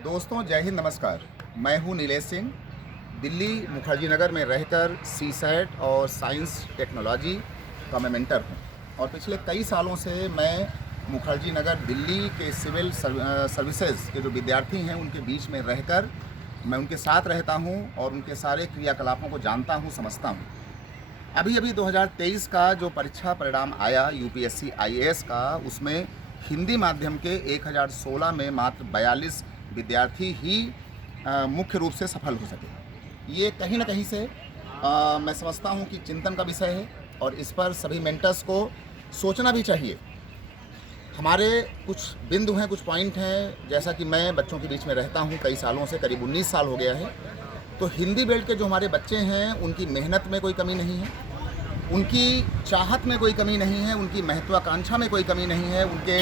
दोस्तों जय हिंद, नमस्कार। मैं हूं नीलेश सिंह। दिल्ली मुखर्जी नगर में रहकर सीसैट और साइंस टेक्नोलॉजी का मैं मेंटर हूं और पिछले कई सालों से मैं मुखर्जी नगर दिल्ली के सिविल सर्विसेज के जो विद्यार्थी हैं उनके बीच में रहकर मैं उनके साथ रहता हूं और उनके सारे क्रियाकलापों को जानता हूं, समझता हूं। अभी 2023 का जो परीक्षा परिणाम आया यूपीएससी आईएएस का, उसमें हिंदी माध्यम के 1016 में मात्र 42 विद्यार्थी ही मुख्य रूप से सफल हो सके। ये कहीं ना कहीं से मैं समझता हूँ कि चिंतन का विषय है और इस पर सभी मेंटर्स को सोचना भी चाहिए। हमारे कुछ बिंदु हैं, कुछ पॉइंट हैं। जैसा कि मैं बच्चों के बीच में रहता हूँ कई सालों से, करीब 19 साल हो गया है, तो हिंदी बेल्ट के जो हमारे बच्चे हैं उनकी मेहनत में कोई कमी नहीं है, उनकी चाहत में कोई कमी नहीं है, उनकी महत्वाकांक्षा में कोई कमी नहीं है, उनके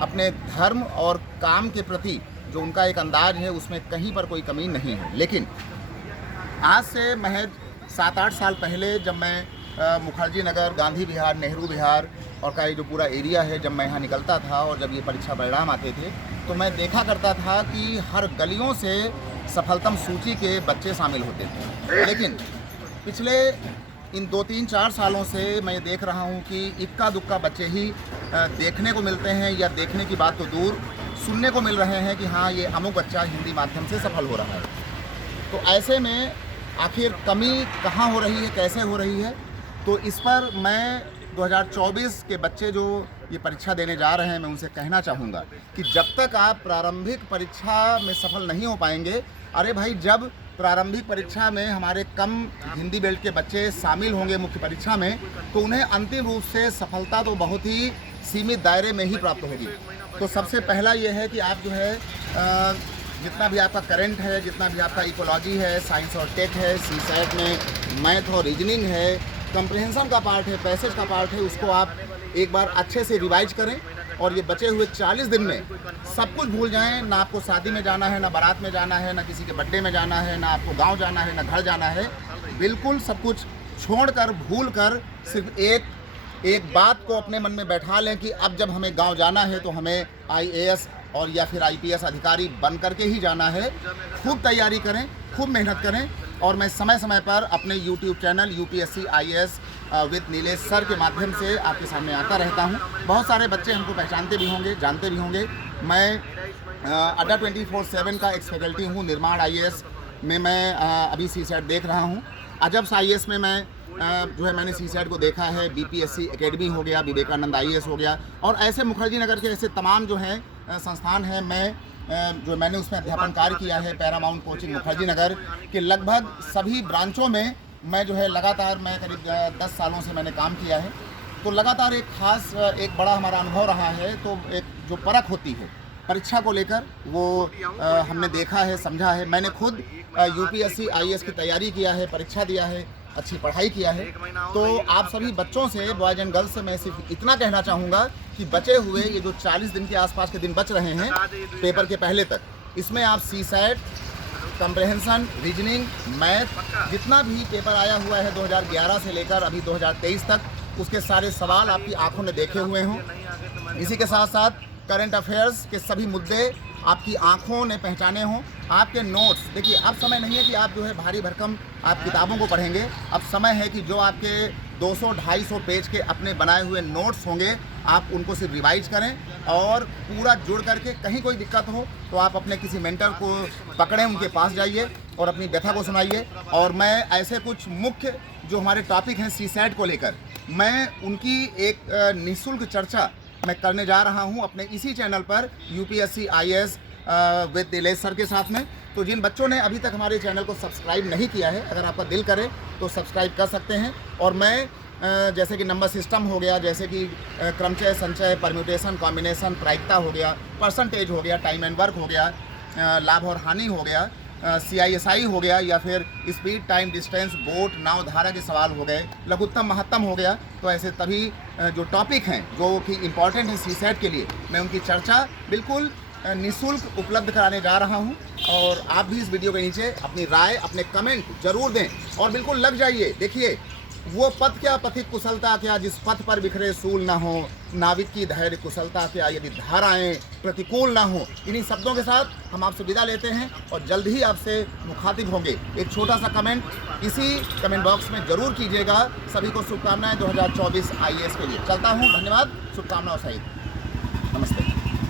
अपने धर्म और काम के प्रति जो उनका एक अंदाज है उसमें कहीं पर कोई कमी नहीं है। लेकिन आज से महज 7-8 साल पहले जब मैं मुखर्जी नगर, गांधी विहार, नेहरू विहार और का ये जो पूरा एरिया है, जब मैं यहाँ निकलता था और जब ये परीक्षा परिणाम आते थे तो मैं देखा करता था कि हर गलियों से सफलतम सूची के बच्चे शामिल होते थे। लेकिन पिछले इन 2-3-4 सालों से मैं देख रहा हूँ कि इक्का दुक्का बच्चे ही देखने को मिलते हैं, या देखने की बात तो दूर, सुनने को मिल रहे हैं कि हाँ ये अमुक बच्चा हिंदी माध्यम से सफल हो रहा है। तो ऐसे में आखिर कमी कहाँ हो रही है, कैसे हो रही है, तो इस पर मैं 2024 के बच्चे जो ये परीक्षा देने जा रहे हैं मैं उनसे कहना चाहूँगा कि जब तक आप प्रारंभिक परीक्षा में सफल नहीं हो पाएंगे, अरे भाई जब प्रारंभिक परीक्षा में हमारे कम हिंदी बेल्ट के बच्चे शामिल होंगे मुख्य परीक्षा में, तो उन्हें अंतिम रूप से सफलता तो बहुत ही सीमित दायरे में ही प्राप्त होगी। तो सबसे पहला ये है कि आप जो है जितना भी आपका करंट है, जितना भी आपका इकोलॉजी है, साइंस और टेक है, सीसैट में मैथ और रीजनिंग है, कंप्रिहेंशन का पार्ट है, पैसेज का पार्ट है, उसको आप एक बार अच्छे से रिवाइज करें और ये बचे हुए 40 दिन में सब कुछ भूल जाएं। ना आपको शादी में जाना है, ना बारात में जाना है, ना किसी के बर्थडे में जाना है, ना आपको गांव जाना है, ना घर जाना है। बिल्कुल सब कुछ छोड़कर, भूल कर, सिर्फ एक बात को अपने मन में बैठा लें कि अब जब हमें गांव जाना है तो हमें आईएएस और या फिर आईपीएस अधिकारी बन करके ही जाना है। खूब तैयारी करें, खूब मेहनत करें और मैं समय समय पर अपने YouTube channel UPSC IAS with Nilesh sir के माध्यम से आपके सामने आता रहता हूं। बहुत सारे बच्चे हमको पहचानते भी होंगे, जानते भी होंगे। मैं अड्डा 24/7 का एक्स फैकल्टी हूं। निर्माण आईएएस में मैं अभी सीसैट देख रहा हूं। अजब आईएएस में मैं जो है मैंने सीसैट को देखा है। बीपीएससी एकेडमी हो गया, विवेकानंद आईएएस हो गया, और ऐसे मुखर्जी नगर के ऐसे तमाम जो हैं संस्थान हैं। मैंने उसमें अध्यापन कार्य किया है। पैरामाउंट कोचिंग मुखर्जी नगर के लगभग सभी ब्रांचों में मैं जो है लगातार, मैं करीब 10 सालों से मैंने काम किया है। तो लगातार एक बड़ा हमारा अनुभव रहा है। तो एक जो परख होती है परीक्षा को लेकर, वो हमने देखा है, समझा है। मैंने खुद यूपीएससी आईएएस की तैयारी किया है, परीक्षा दिया है, अच्छी पढ़ाई किया है। तो आप सभी बच्चों से, बॉयज़ एंड गर्ल्स से मैं सिर्फ इतना कहना चाहूँगा कि बचे हुए ये जो 40 दिन के आसपास के दिन बच रहे हैं पेपर के पहले तक, इसमें आप सीसैट, कंप्रिहेंशन, रीजनिंग, मैथ, जितना भी पेपर आया हुआ है 2011 से लेकर अभी 2023 तक, उसके सारे सवाल आपकी आंखों ने देखे हुए हों। इसी के साथ साथ करंट अफेयर्स के सभी मुद्दे आपकी आंखों ने पहचाने हों। आपके नोट्स, देखिए अब समय नहीं है कि आप जो है भारी भरकम आप किताबों को पढ़ेंगे। अब समय है कि जो आपके 200-250 पेज के अपने बनाए हुए नोट्स होंगे, आप उनको सिर्फ रिवाइज करें और पूरा जुड़ करके, कहीं कोई दिक्कत हो तो आप अपने किसी मेंटर को पकड़ें, उनके पास जाइए और अपनी व्यथा को सुनाइए। और मैं ऐसे कुछ मुख्य जो हमारे टॉपिक हैं सीसैट को लेकर, मैं उनकी एक निःशुल्क चर्चा मैं करने जा रहा हूं अपने इसी चैनल पर UPSC IAS with Nilesh sir के साथ में। तो जिन बच्चों ने अभी तक हमारे चैनल को सब्सक्राइब नहीं किया है, अगर आपका दिल करे तो सब्सक्राइब कर सकते हैं। और मैं जैसे कि नंबर सिस्टम हो गया, जैसे कि क्रमचय, संचय, परम्यूटेशन, कॉम्बिनेशन, प्रायिकता हो गया, परसेंटेज हो गया, टाइम एंड वर्क हो गया, लाभ और हानि हो गया, CISI हो गया, या फिर स्पीड, टाइम, डिस्टेंस, बोट, नाव, धारा के सवाल हो गए, लघुत्तम, महत्तम हो गया। तो ऐसे तभी जो टॉपिक हैं जो कि इम्पॉर्टेंट है सीसैट के लिए, मैं उनकी चर्चा बिल्कुल निःशुल्क उपलब्ध कराने जा रहा हूं। और आप भी इस वीडियो के नीचे अपनी राय, अपने कमेंट जरूर दें और बिल्कुल लग जाइए। देखिए वो पथ क्या पथिक कुशलता क्या जिस पथ पर बिखरे सूल ना हो, नाविक की धैर्य कुशलता क्या यदि धाराएं प्रतिकूल ना हो। इन्हीं शब्दों के साथ हम आपसे विदा लेते हैं और जल्द ही आपसे मुखातिब होंगे। एक छोटा सा कमेंट इसी कमेंट बॉक्स में जरूर कीजिएगा। सभी को शुभकामनाएं 2024 IAS के लिए। चलता हूं, धन्यवाद, शुभकामनाओं सहित, नमस्ते।